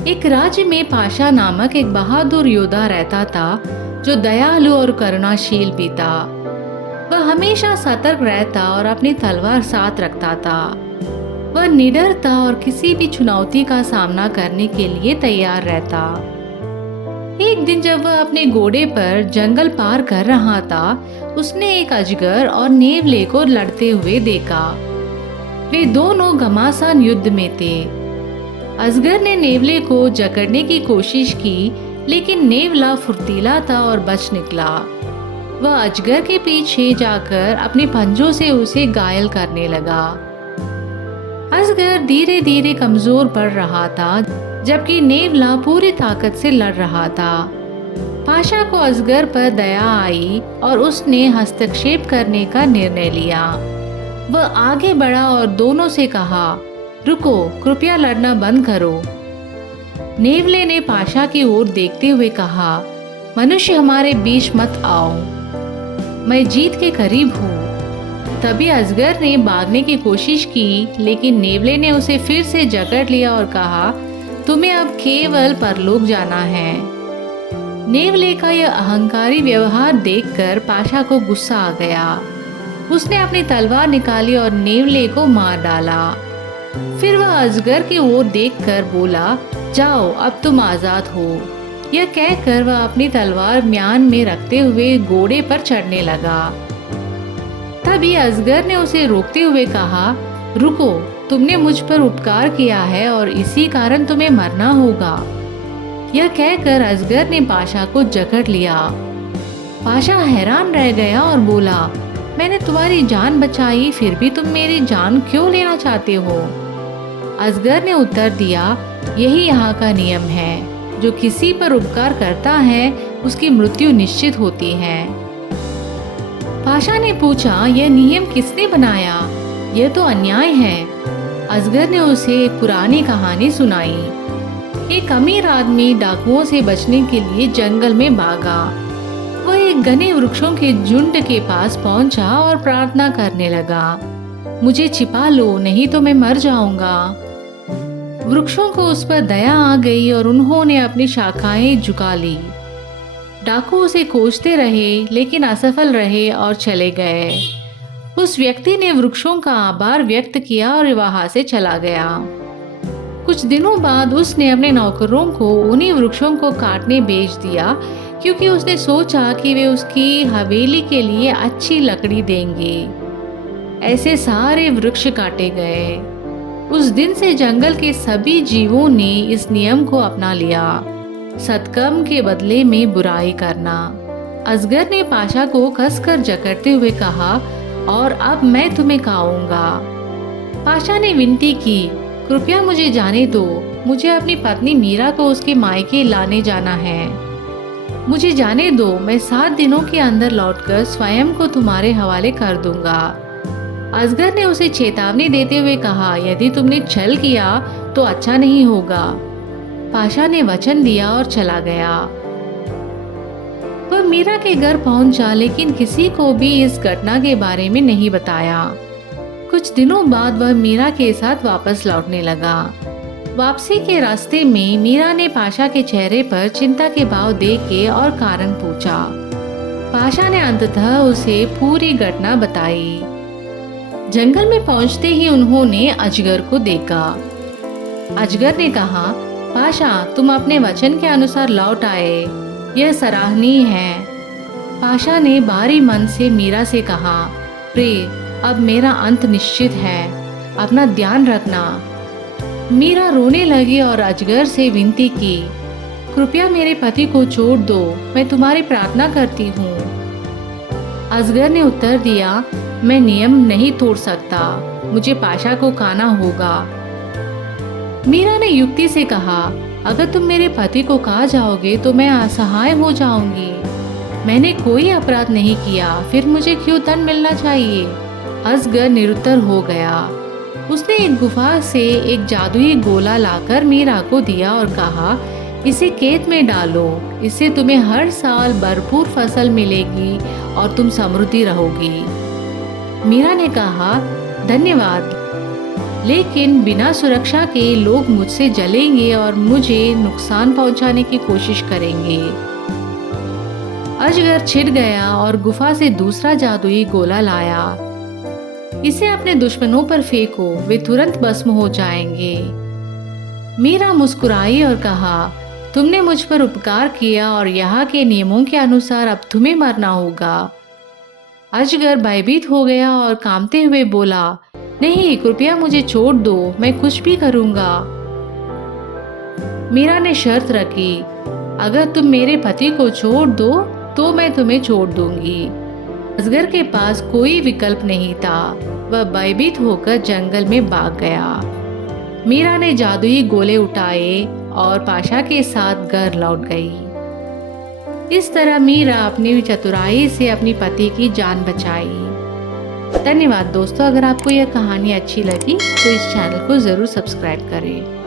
एक राज्य में पाशा नामक एक बहादुर योद्धा रहता था जो दयालु और करुणाशील भी था। वह हमेशा सतर्क रहता और अपनी तलवार साथ रखता था। वह निडर था और किसी भी चुनौती का सामना करने के लिए तैयार रहता। एक दिन जब वह अपने घोड़े पर जंगल पार कर रहा था, उसने एक अजगर और नेवले को लड़ते हुए देखा। वे दोनों घमासान युद्ध में थे। अजगर ने नेवले को जकड़ने की कोशिश की, लेकिन नेवला फुर्तीला था और बच निकला। वह अजगर के पीछे जाकर अपने पंजों से उसे घायल करने लगा। अजगर धीरे धीरे कमजोर पड़ रहा था, जबकि नेवला पूरी ताकत से लड़ रहा था। पाशा को अजगर पर दया आई और उसने हस्तक्षेप करने का निर्णय लिया। वह आगे बढ़ा और दोनों से कहा, रुको, कृपया लड़ना बंद करो। नेवले ने पाशा की ओर देखते हुए कहा, मनुष्य हमारे बीच मत आओ, मैं जीत के करीब हूँ। तभी अजगर ने भागने की कोशिश की, लेकिन नेवले ने उसे फिर से जकड़ लिया और कहा, तुम्हें अब केवल परलोक जाना है। नेवले का यह अहंकारी व्यवहार देखकर पाशा को गुस्सा आ गया। उसने अपनी तलवार निकाली और नेवले को मार डाला। फिर वह अजगर की ओर देखकर बोला, जाओ, अब तुम आजाद हो। यह कहकर वह अपनी तलवार म्यान में रखते हुए घोड़े पर चढ़ने लगा। तभी अजगर ने उसे रोकते हुए कहा, रुको, तुमने मुझ पर उपकार किया है और इसी कारण तुम्हें मरना होगा। यह कहकर अजगर ने पाशा को जकड़ लिया। पाशा हैरान रह गया और बोला, मैंने तुम्हारी जान बचाई, फिर भी तुम मेरी जान क्यों लेना चाहते हो? अजगर ने उत्तर दिया, यही यहाँ का नियम है, जो किसी पर उपकार करता है उसकी मृत्यु निश्चित होती है। पाशा ने पूछा, यह नियम किसने बनाया? यह तो अन्याय है। अजगर ने उसे एक पुरानी कहानी सुनाई। एक अमीर आदमी डाकुओं से बचने के लिए जंगल में भागा। वह एक घने वृक्षों के झुंड के पास पहुंचा और प्रार्थना करने लगा, मुझे छिपा लो, नहीं तो मैं मर जाऊंगा। वृक्षों को उस पर दया आ गई और उन्होंने अपनी शाखाएं झुका ली। डाकू उसे खोजते रहे, लेकिन असफल रहे और चले गए। उस व्यक्ति ने वृक्षों का आभार व्यक्त किया और वहां से चला गया। कुछ दिनों बाद उसने अपने नौकरों को उन्हीं वृक्षों को काटने भेज दिया, क्योंकि उसने सोचा कि वे उसकी हवेली के लिए अच्छी लकड़ी देंगे। ऐसे सारे वृक्ष काटे गए। उस दिन से जंगल के सभी जीवों ने इस नियम को अपना लिया, सत्कर्म के बदले में बुराई करना। अजगर ने पाशा को कसकर जकड़ते हुए कहा, और अब मैं तुम्हें खाऊंगा। पाशा ने विनती की, कृपया मुझे जाने दो, मुझे अपनी पत्नी मीरा को उसके मायके लाने जाना है। मुझे जाने दो, मैं 7 दिनों के अंदर लौटकर स्वयं को तुम्हारे हवाले कर दूंगा। अजगर ने उसे चेतावनी देते हुए कहा, यदि तुमने छल किया तो अच्छा नहीं होगा। पाशा ने वचन दिया और चला गया। वह मीरा के घर पहुंचा, लेकिन किसी को भी इस घटना के बारे में नहीं बताया। कुछ दिनों बाद वह मीरा के साथ वापस लौटने लगा। वापसी के रास्ते में मीरा ने पाशा के चेहरे पर चिंता के भाव देखे और कारण पूछा। पाशा ने अंततः उसे पूरी घटना बताई। जंगल में पहुंचते ही उन्होंने अजगर को देखा। अजगर ने कहा, पाशा, तुम अपने वचन के अनुसार लौट आए, यह सराहनीय है। पाशा ने भारी मन से मीरा से कहा, प्रिय, अब मेरा अंत निश्चित है, अपना ध्यान रखना। मीरा रोने लगी और अजगर से विनती की, कृपया मेरे पति को छोड़ दो, मैं तुम्हारी प्रार्थना करती हूँ। अजगर ने उत्तर दिया, मैं नियम नहीं तोड़ सकता, मुझे पाशा को खाना होगा। मीरा ने युक्ति से कहा, अगर तुम मेरे पति को खा जाओगे तो मैं असहाय हो जाऊंगी। मैंने कोई अपराध नहीं किया, फिर मुझे क्यों दंड मिलना चाहिए? अजगर निरुत्तर हो गया। उसने एक गुफा से एक जादुई गोला लाकर मीरा को दिया और कहा, इसे खेत में डालो, इससे तुम्हें हर साल भरपूर फसल मिलेगी और तुम समृद्धि रहोगी। मीरा ने कहा, धन्यवाद। लेकिन बिना सुरक्षा के लोग मुझसे जलेंगे और मुझे नुकसान पहुंचाने की कोशिश करेंगे। अजगर छिड़ गया और गुफा से दूसरा जादुई गोला लाया। इसे अपने दुश्मनों पर फेंको, वे तुरंत भस्म हो जाएंगे। मीरा मुस्कुराई और कहा, तुमने मुझ पर उपकार किया और यहाँ के नियमों के अनुसार अब तुम्हें मरना होगा। अजगर भयभीत हो गया और कांपते हुए बोला, नहीं, कृपया मुझे छोड़ दो, मैं कुछ भी करूंगा। मीरा ने शर्त रखी, अगर तुम मेरे पति को छोड़ दो तो मैं तुम्हें छोड़ दूंगी। अजगर के पास कोई विकल्प नहीं था, वह भयभीत होकर जंगल में भाग गया। मीरा ने जादुई गोले उठाए और पाशा के साथ घर लौट गई। इस तरह मीरा अपनी चतुराई से अपनी पति की जान बचाई। धन्यवाद दोस्तों, अगर आपको यह कहानी अच्छी लगी तो इस चैनल को ज़रूर सब्सक्राइब करें।